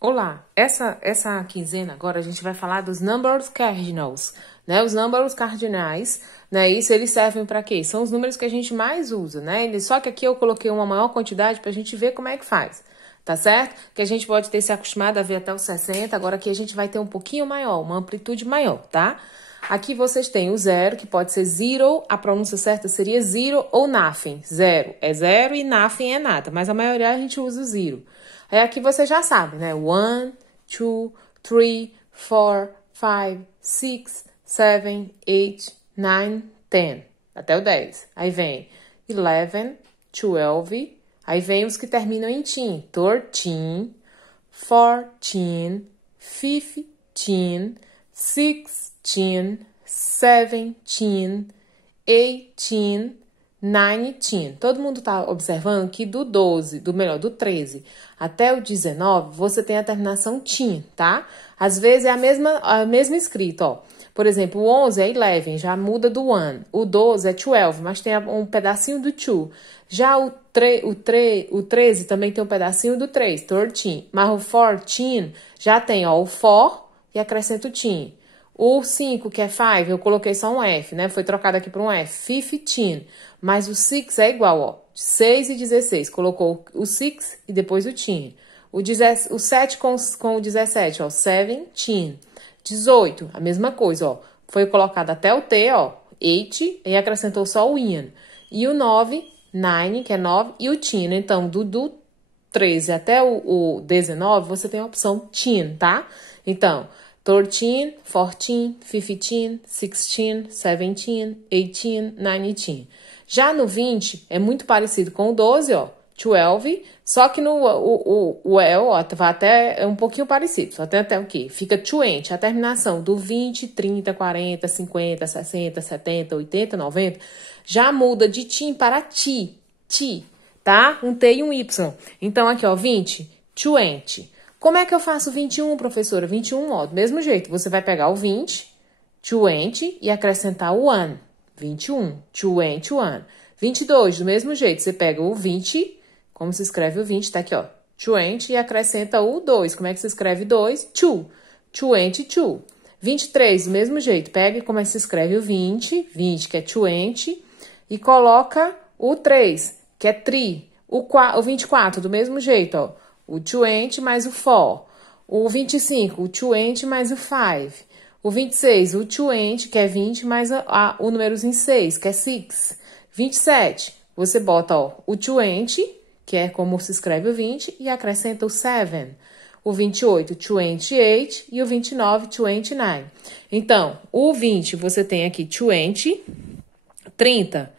Olá, essa quinzena agora a gente vai falar dos numbers cardinals, né? Os números cardinais, né? Isso eles servem para quê? São os números que a gente mais usa, né? Só que aqui eu coloquei uma maior quantidade para a gente ver como é que faz, tá certo? Que a gente pode ter se acostumado a ver até os 60, agora aqui a gente vai ter um pouquinho maior, uma amplitude maior, tá? Aqui vocês têm o zero, que pode ser zero, a pronúncia certa seria zero ou nothing. Zero é zero e nothing é nada, mas a maioria a gente usa o zero. Aí aqui você já sabe, né? 1, 2, 3, 4, 5, 6, 7, 8, 9, 10. Até o 10. Aí vem 11, 12. Aí vem os que terminam em teen. 13, 14, 15, 16, 17, 18, 19. Todo mundo tá observando que do 12, do 13 até o 19, você tem a terminação tin, tá? Às vezes é a mesma escrita, ó. Por exemplo, o 11 é 11, já muda do 1. O 12 é 12, mas tem um pedacinho do 2. Já o 13 também tem um pedacinho do 3, 13. Mas o 14 já tem, ó, o 4 e acrescenta o tin. O 5, que é 5, eu coloquei só um F, né? Foi trocado aqui por um F. 15. Mas o 6 é igual, ó. 6 e 16. Colocou o 6 e depois o tin. O 7 com o 17, ó. 17. 18, a mesma coisa, ó. Foi colocado até o T, ó. 8, e acrescentou só o in. E o 9, 9, que é 9, e o tin. Então, do 13 até o 19, você tem a opção tin, tá? Então, 13, 14, 15, 16, 17, 18, 19. Já no 20, é muito parecido com o 12, ó. 12, só que o L, ó, vai até, é um pouquinho parecido, só tem até o quê? Fica 20, a terminação do 20, 30, 40, 50, 60, 70, 80, 90, já muda de tim para ti, tá? Um T e um Y. Então, aqui, ó, 20, 20. Como é que eu faço 21, professora? 21, ó, do mesmo jeito, você vai pegar o 20, 20 e acrescentar o 1, 21, 21. 22, do mesmo jeito, você pega o 20, como se escreve o 20, tá aqui, ó, 20 e acrescenta o 2. Como é que se escreve 2? 2, 22. 23, do mesmo jeito, pega e como é que se escreve o 20, 20 que é 20, e coloca o 3, que é 3. O 24, do mesmo jeito, ó, o 20 mais o 4. O 25, o 20 mais o 5. O 26, o 20, que é 20, mais o númerozinho 6, que é 6. 27, você bota, ó, o 20, que é como se escreve o 20, e acrescenta o 7. O 28, 28, e o 29, 29. Então, o 20, você tem aqui 20, 30,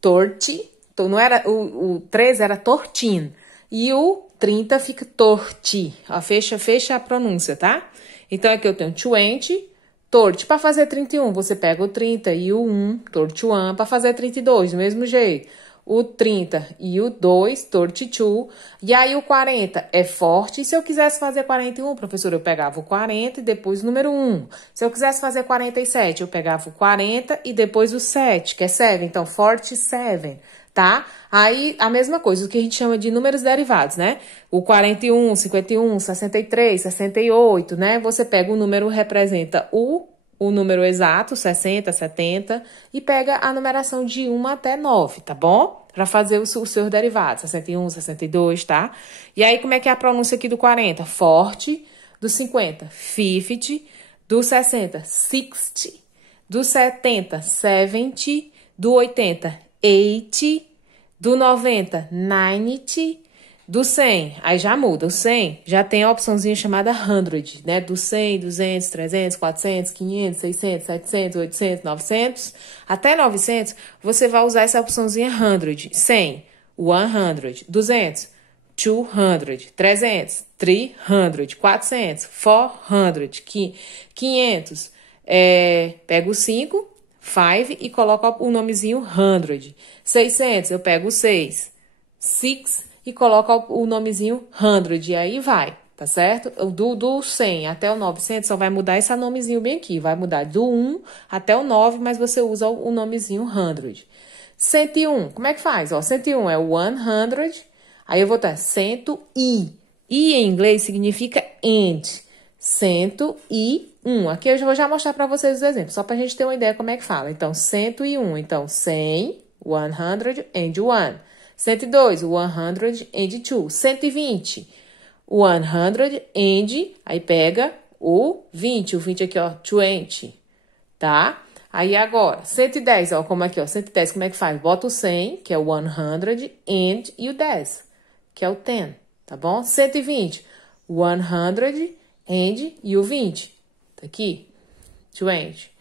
30, então não era, o 13 era tortin, e o 30 fica torti, ó, fecha a pronúncia, tá? Então, aqui eu tenho 20, torte. Para fazer 31, você pega o 30 e o 1, torte 1. Para fazer 32, do mesmo jeito. O 30 e o 2, torte 2. E aí o 40 é forte. E se eu quisesse fazer 41, professor, eu pegava o 40 e depois o número 1. Se eu quisesse fazer 47, eu pegava o 40 e depois o 7, que é 7. Então, forte 7, tá? Aí, a mesma coisa, o que a gente chama de números derivados, né? O 41, 51, 63, 68, né? Você pega o número, representa o número exato, 60, 70, e pega a numeração de 1 até 9, tá bom? Para fazer os seus derivados, 61, 62, tá? E aí, como é que é a pronúncia aqui do 40? Forte. Do 50, 50. Do 60, 60. Do 70, 70. Do 80, 80. Do 90, 90. Do 100, aí já muda. O 100 já tem a opçãozinha chamada 100, né? Do 100, 200, 300, 400, 500, 600, 700, 800, 900. Até 900, você vai usar essa opçãozinha 100. 100, 100. 200, 200. 300, 300. 400, 400. 500, pega o 5, 5 e coloca o nomezinho 100. 600, eu pego o 6, 6 e coloca o nomezinho 100, e aí vai, tá certo? Do 100 até o 900 só vai mudar esse nomezinho bem aqui, vai mudar do 1 até o 9, mas você usa o nomezinho 100. 101, como é que faz? Ó, 101 é o 100, aí eu vou estar 100 e, E em inglês significa and. 101. Aqui eu vou já mostrar para vocês os exemplos, só para a gente ter uma ideia como é que fala. Então, 101. Então, 100, 101. 102, 102. 120, 100 aí pega o 20 aqui, ó, 20, tá? Aí agora, 110, ó, como aqui, ó, 110, como é que faz? Bota o 100, que é o 100, and e o 10, que é o 10, tá bom? 120, 100, and e o 20, tá aqui, 20.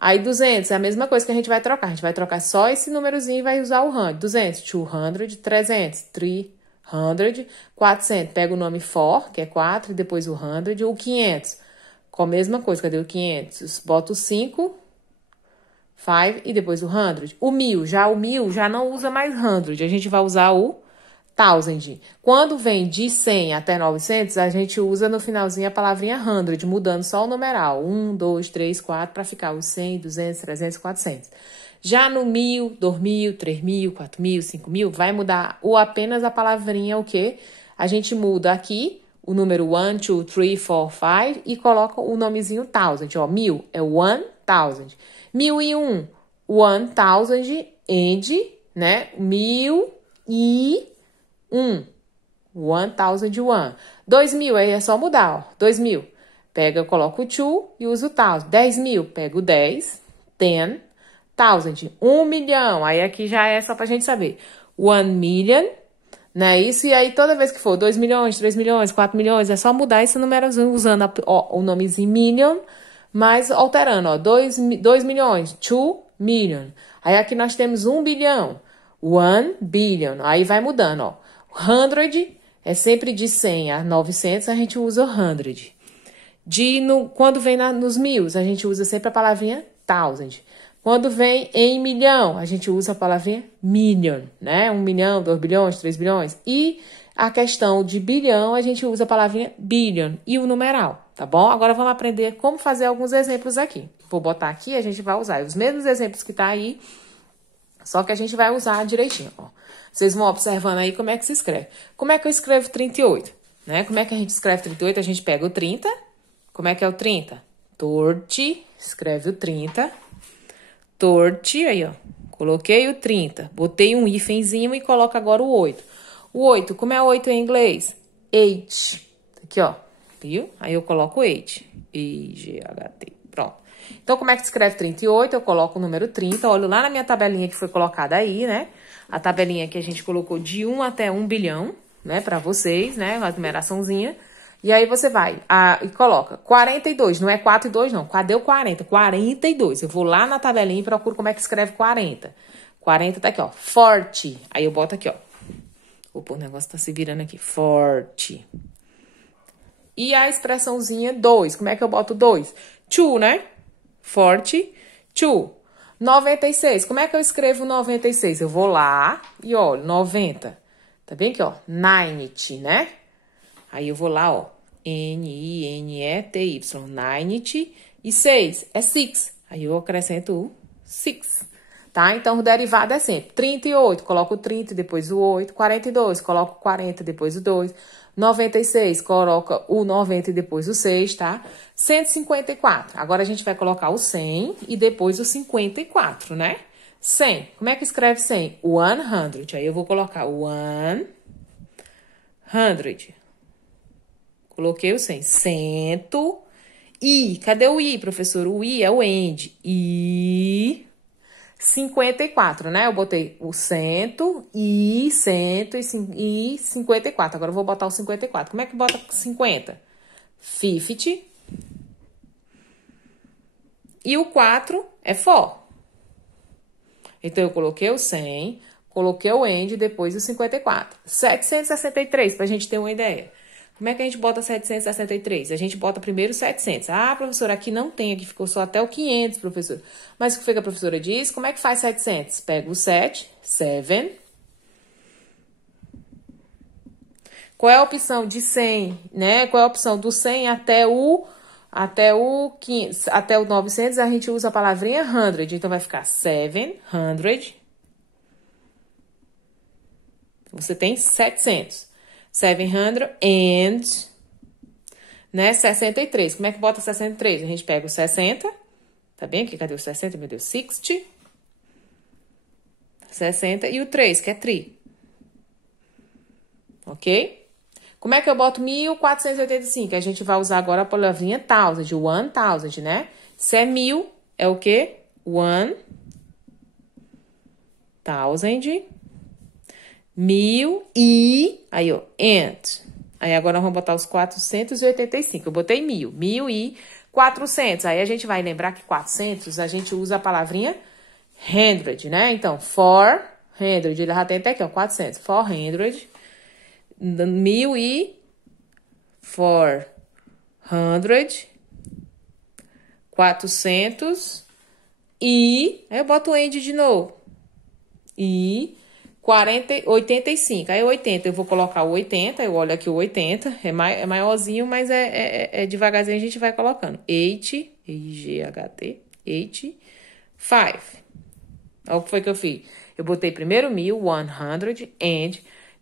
Aí 200 é a mesma coisa que a gente vai trocar só esse númerozinho e vai usar o 100. 200, 200, 300, 300, 400, pega o nome for, que é 4, e depois o 100, o 500, com a mesma coisa, cadê o 500? Bota o 5, 5 e depois o 100. O 1000 já não usa mais 100, a gente vai usar o 1000. Quando vem de 100 até 900, a gente usa no finalzinho a palavrinha 100, mudando só o numeral. 1, 2, 3, 4, para ficar os 100, 200, 300, 400. Já no 1000, 2000, 3000, 4000, 5000, vai mudar apenas a palavrinha o quê? A gente muda aqui o número 1, 2, 3, 4, 5 e coloca o nomezinho 1000. Ó, 1000 é 1000. 1001, 1000 and, né? 1001. 1001. 2000, aí é só mudar, ó. 2000. Pega, coloca o 2 e usa o 1000. 10.000, pega o 10. 10,000. 1 milhão, aí aqui já é só pra gente saber. 1 million, né? Isso, e aí toda vez que for 2 milhões, 3 milhões, 4 milhões, é só mudar esse númerozinho usando o nomezinho million, mas alterando, ó. 2 milhões, 2 million. Aí aqui nós temos 1 bilhão. 1 billion. Aí vai mudando, ó. 100 é sempre de 100 a 900, a gente usa 100. Quando vem nos mil, a gente usa sempre a palavrinha 1000. Quando vem em milhão, a gente usa a palavrinha million, né? 1 milhão, 2 bilhões, 3 bilhões. E a questão de bilhão, a gente usa a palavrinha billion e o numeral, tá bom? Agora vamos aprender como fazer alguns exemplos aqui. Vou botar aqui, a gente vai usar os mesmos exemplos que tá aí, só que a gente vai usar direitinho, ó. Vocês vão observando aí como é que se escreve. Como é que eu escrevo 38? Né? Como é que a gente escreve 38? A gente pega o 30. Como é que é o 30? Torte, escreve o 30. Torte, aí, ó. Coloquei o 30. Botei um hífenzinho e coloco agora o 8. O 8, como é 8 em inglês? 8. Aqui, ó. Viu? Aí eu coloco 8. I-G-H-T. Pronto. Então, como é que se escreve 38? Eu coloco o número 30. Olho lá na minha tabelinha que foi colocada aí, né? A tabelinha que a gente colocou de 1 até 1 bilhão, né? Pra vocês, né? Uma numeraçãozinha. E aí você vai e coloca 42. Não é 4 e 2, não. Cadê o 40? 42. Eu vou lá na tabelinha e procuro como é que escreve 40. 40 tá aqui, ó. Forte. Aí eu boto aqui, ó. Opa, o negócio tá se virando aqui. Forte. E a expressãozinha 2. Como é que eu boto 2? 2, né? Forte. 2. 96. Como é que eu escrevo 96? Eu vou lá e olho. 90. Tá bem aqui, ó. 90, né? Aí eu vou lá, ó. N-I-N-E-T-Y. 90. E 6 é 6. Aí eu acrescento o 6. Tá? Então, o derivado é sempre 38. Coloco o 30 e depois o 8. 42. Coloco o 40 e depois o 2. 96, coloca o 90 e depois o 6, tá? 154. Agora, a gente vai colocar o 100 e depois o 54, né? 100. Como é que escreve 100? 100. Aí, eu vou colocar o 100. Coloquei o 100. 100. I. Cadê o I, professor? O I é o end. I. 54, né? Eu botei o 100 e 54. Agora eu vou botar o 54. Como é que bota 50? 50. E o 4 é for. Então, eu coloquei o 100, coloquei o end, depois o 54. 763, pra gente ter uma ideia. Como é que a gente bota 763? A gente bota primeiro 700. Ah, professora, aqui não tem, aqui ficou só até o 500, professor. Mas o que foi que a professora disse? Como é que faz 700? Pega o 7, 7. Qual é a opção de 100, né? Qual é a opção do 100 até o 900? A gente usa a palavrinha 100. Então, vai ficar 700. Você tem 700. 700 and, né, 63. Como é que bota 63? A gente pega o 60, tá bem? Aqui, cadê o 60? Meu Deus, 60. 60 e o 3, que é 3. Ok? Como é que eu boto 1485? A gente vai usar agora a palavrinha thousand, 1000, né? Se é 1000, é o quê? 1000. 1000 e... Aí, ó, and. Aí, agora nós vamos botar os 485. Eu botei 1000. 1400. Aí, a gente vai lembrar que 400, a gente usa a palavrinha 100, né? Então, 400. Ele já tem até aqui, ó, 400. 400. 1400. 400. E... Aí, eu boto o and de novo. E... 85. Aí, 80, eu vou colocar o 80. Eu olho aqui o 80. É maiorzinho, mas é devagarzinho a gente vai colocando. 8, E-I-G-H-T, 85. Olha o que foi que eu fiz. Eu botei primeiro 1000, 100, and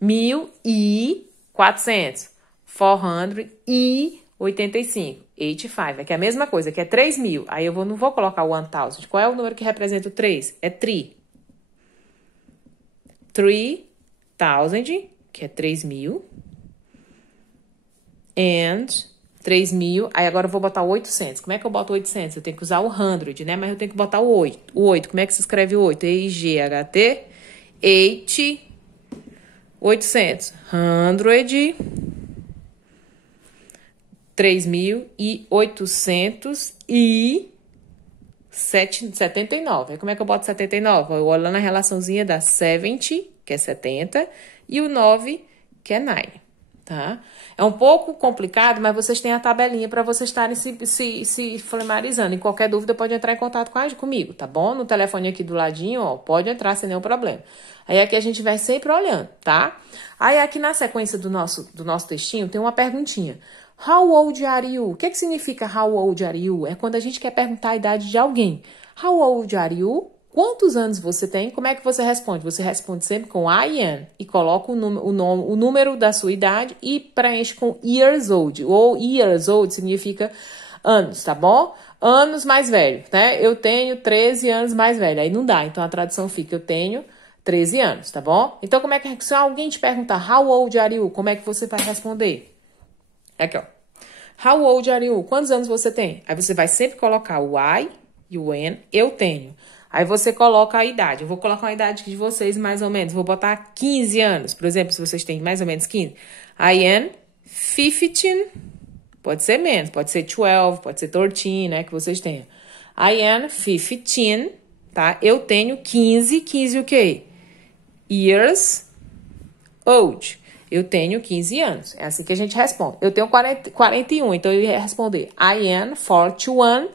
1400. 485. 85. Aqui é a mesma coisa, que é 3000. Aí eu não vou colocar o 1000. Qual é o número que representa o 3? É 3. 3000, que é 3000. And 3000. Aí agora eu vou botar o 800. Como é que eu boto o 800? Eu tenho que usar o 100, né? Mas eu tenho que botar o 8. O 8, como é que se escreve o 8? E-I-G-H-T. 800. 100. 3.800 e 79. Aí como é que eu boto 79? Eu olho lá na relaçãozinha da 70, que é 70, e o 9, que é 9, tá? É um pouco complicado, mas vocês têm a tabelinha para vocês estarem se familiarizando. Em qualquer dúvida, pode entrar em contato comigo, tá bom? No telefone aqui do ladinho, ó, pode entrar sem nenhum problema. Aí aqui a gente vai sempre olhando, tá? Aí aqui na sequência do nosso textinho tem uma perguntinha. How old are you? O que significa how old are you? É quando a gente quer perguntar a idade de alguém. How old are you? Quantos anos você tem? Como é que você responde? Você responde sempre com I am e coloca o número da sua idade e preenche com years old. Ou years old significa anos, tá bom? Anos mais velho, né? Eu tenho 13 anos mais velho. Aí não dá, então a tradução fica eu tenho 13 anos, tá bom? Então como é que se alguém te perguntar how old are you? Como é que você vai responder? Aqui, ó. How old are you? Quantos anos você tem? Aí você vai sempre colocar o I e o N. Eu tenho. Aí você coloca a idade. Eu vou colocar a idade de vocês mais ou menos. Vou botar 15 anos. Por exemplo, se vocês têm mais ou menos 15. I am 15. Pode ser menos. Pode ser 12. Pode ser 13, né? Que vocês tenham. I am 15. Tá? Eu tenho 15. 15 o quê? Years old. Eu tenho 15 anos. É assim que a gente responde. Eu tenho 41, então eu ia responder I am 41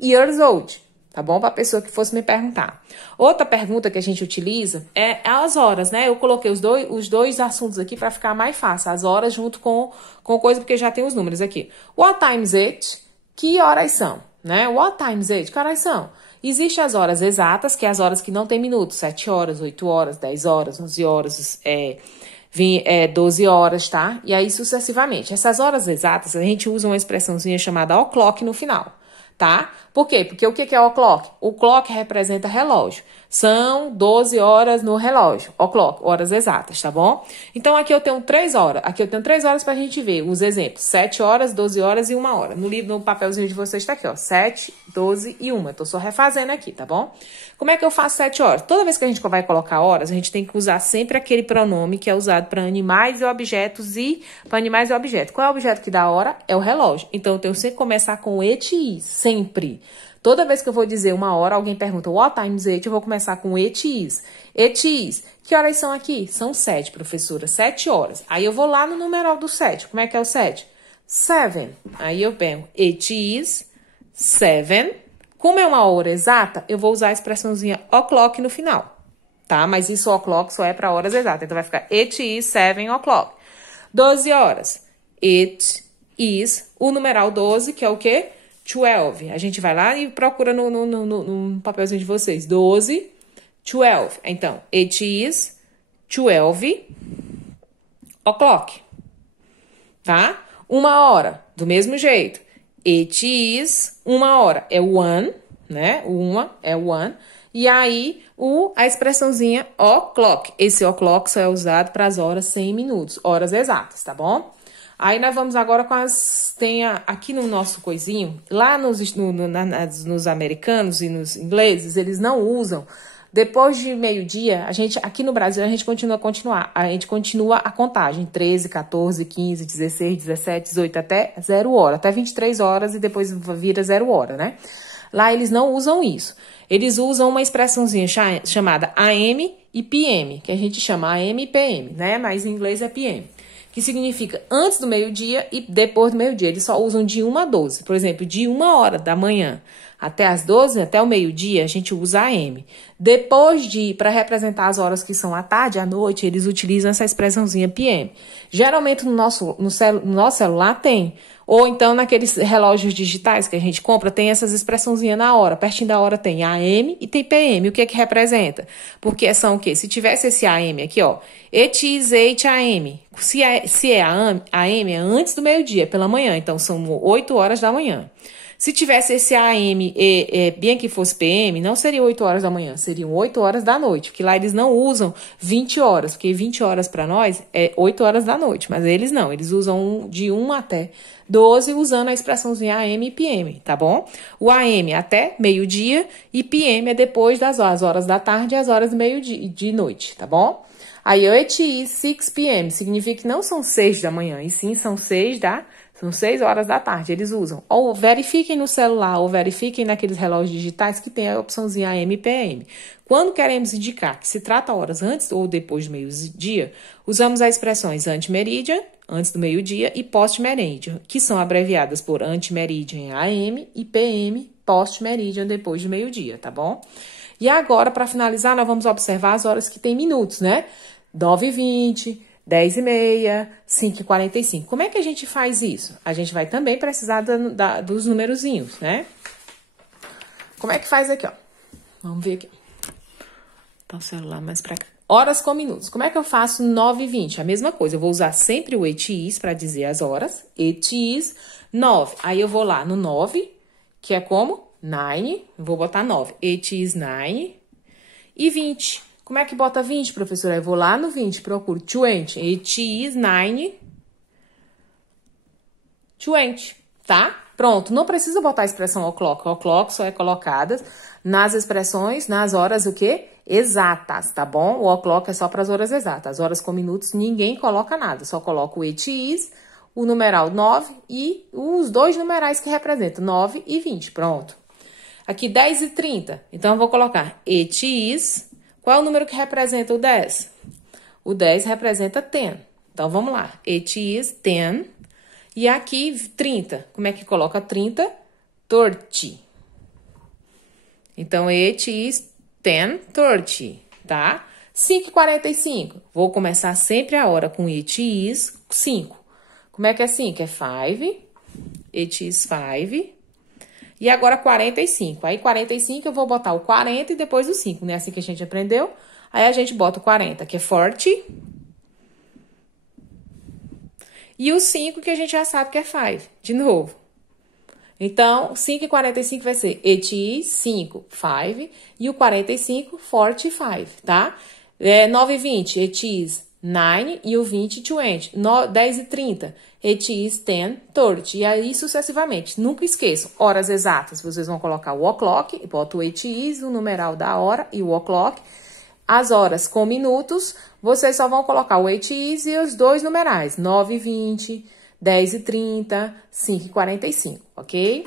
years old. Tá bom? Para a pessoa que fosse me perguntar. Outra pergunta que a gente utiliza é as horas, né? Eu coloquei os dois assuntos aqui para ficar mais fácil. As horas junto com coisa, porque já tem os números aqui. What time is it? Que horas são? Né? What time is it? Que horas são? Existem as horas exatas, que é as horas que não tem minutos. 7 horas, 8 horas, 10 horas, 11 horas, 12 horas, tá? E aí sucessivamente. Essas horas exatas, a gente usa uma expressãozinha chamada o'clock no final, tá? Por quê? Porque o que é o'clock? O clock representa relógio. São 12 horas no relógio. O'clock, horas exatas, tá bom? Então, aqui eu tenho 3 horas. Aqui eu tenho 3 horas pra gente ver os exemplos. 7 horas, 12 horas e 1 hora. No livro, no papelzinho de vocês tá aqui, ó. 7, 12 e 1. Eu tô só refazendo aqui, tá bom? Como é que eu faço 7 horas? Toda vez que a gente vai colocar horas, a gente tem que usar sempre aquele pronome que é usado para animais e objetos e para animais e objetos. Qual é o objeto que dá a hora? É o relógio. Então, eu tenho sempre que começar com it is, sempre. Toda vez que eu vou dizer 1 hora, alguém pergunta what time is it? Eu vou começar com it is. It is. Que horas são aqui? São 7, professora. 7 horas. Aí eu vou lá no numeral do 7. Como é que é o 7? 7. Aí eu pego it is 7. Como é uma hora exata, eu vou usar a expressãozinha o'clock no final, tá? Mas isso o'clock só é para horas exatas. Então, vai ficar it is 7 o'clock. 12 horas. It is o numeral 12, que é o quê? 12. A gente vai lá e procura no papelzinho de vocês. 12, 12. Então, it is 12 o'clock. tá? 1 hora, do mesmo jeito. It is 1 hora, é one, né? Uma é one. E aí, a expressãozinha o'clock. Esse o'clock só é usado para as horas 100 minutos, horas exatas, tá bom? Aí, nós vamos agora com aqui no nosso coisinho, lá nos americanos e nos ingleses, eles não usam. Depois de meio-dia, aqui no Brasil, a gente continua a contagem. 13, 14, 15, 16, 17, 18, até 0 hora. Até 23 horas e depois vira 0 hora, né? Lá eles não usam isso. Eles usam uma expressãozinha chamada AM e PM, que a gente chama AM e PM, né? Mas em inglês é PM. Que significa antes do meio-dia e depois do meio-dia. Eles só usam de 1 a 12. Por exemplo, de 1 hora da manhã até as 12, até o meio-dia, a gente usa AM. Depois para representar as horas que são à tarde, à noite, eles utilizam essa expressãozinha PM. Geralmente no nosso celular tem. Ou então naqueles relógios digitais que a gente compra, tem essas expressãozinhas na hora. Pertinho da hora tem AM e tem PM. O que é que representa? Porque são o quê? Se tivesse esse AM aqui, ó. It is 8 AM. Se é AM, é antes do meio-dia, pela manhã. Então, são 8 horas da manhã. Se tivesse esse AM bem que fosse PM, não seria 8 horas da manhã, seriam 8 horas da noite, porque lá eles não usam 20 horas, porque 20 horas para nós é 8 horas da noite, mas eles não, eles usam de 1 até 12 usando a expressãozinha AM e PM, tá bom? O AM até meio-dia e PM é depois das horas da tarde e as horas do meio-dia de noite, tá bom? Aí, it is 6 p.m. significa que não são 6 da manhã, e sim são 6 horas da tarde, eles usam. Ou verifiquem no celular, ou verifiquem naqueles relógios digitais que tem a opçãozinha AM e PM. Quando queremos indicar que se trata horas antes ou depois do meio-dia, usamos as expressões ante-meridian, antes do meio-dia, e post-meridian, que são abreviadas por ante-meridian AM e PM, post-meridian, depois do meio-dia, tá bom? E agora, para finalizar, nós vamos observar as horas que tem minutos, né? 9h20, 10h30, 5h45. Como é que a gente faz isso? A gente vai também precisar dos numerozinhos, né? Como é que faz aqui, ó? Vamos ver aqui. Tá o celular mais pra cá. Horas com minutos. Como é que eu faço 9h20? A mesma coisa. Eu vou usar sempre o it is para dizer as horas. It is 9. Aí eu vou lá no 9, que é como? 9. Vou botar 9. It is 9. E 20. Como é que bota 20, professora? Eu vou lá no 20, procuro 20. It is 9. 20, tá? Pronto, não precisa botar a expressão o'clock. O'clock só é colocada nas expressões, nas horas o quê? Exatas, tá bom? O o'clock é só para as horas exatas. As horas com minutos, ninguém coloca nada. Só coloca o it is, o numeral 9 e os dois numerais que representam, 9 e 20. Pronto. Aqui, 10h30. Então, eu vou colocar it is. Qual é o número que representa o 10? O 10 representa 10. Então, vamos lá. It is 10. E aqui, 30. Como é que coloca 30? 30. Então, it is 10:30, tá? 5h45. Vou começar sempre a hora com it is 5. Como é que é 5? É 5. It is 5. E agora 45. Aí 45 eu vou botar o 40 e depois o 5, né? Assim que a gente aprendeu. Aí a gente bota o 40, que é 40. E o 5 que a gente já sabe que é 5. De novo. Então, 5h45 vai ser it is 5, 5. E o 45, 45, tá? 9h20, it is 9. E o 20, 20. 10h30, it is 10:30. E aí, sucessivamente. Nunca esqueçam, horas exatas, vocês vão colocar o o'clock, bota o it is, o numeral da hora e o o'clock. As horas com minutos, vocês só vão colocar o it is e os dois numerais, 9h20, 10h30, 5h45, ok?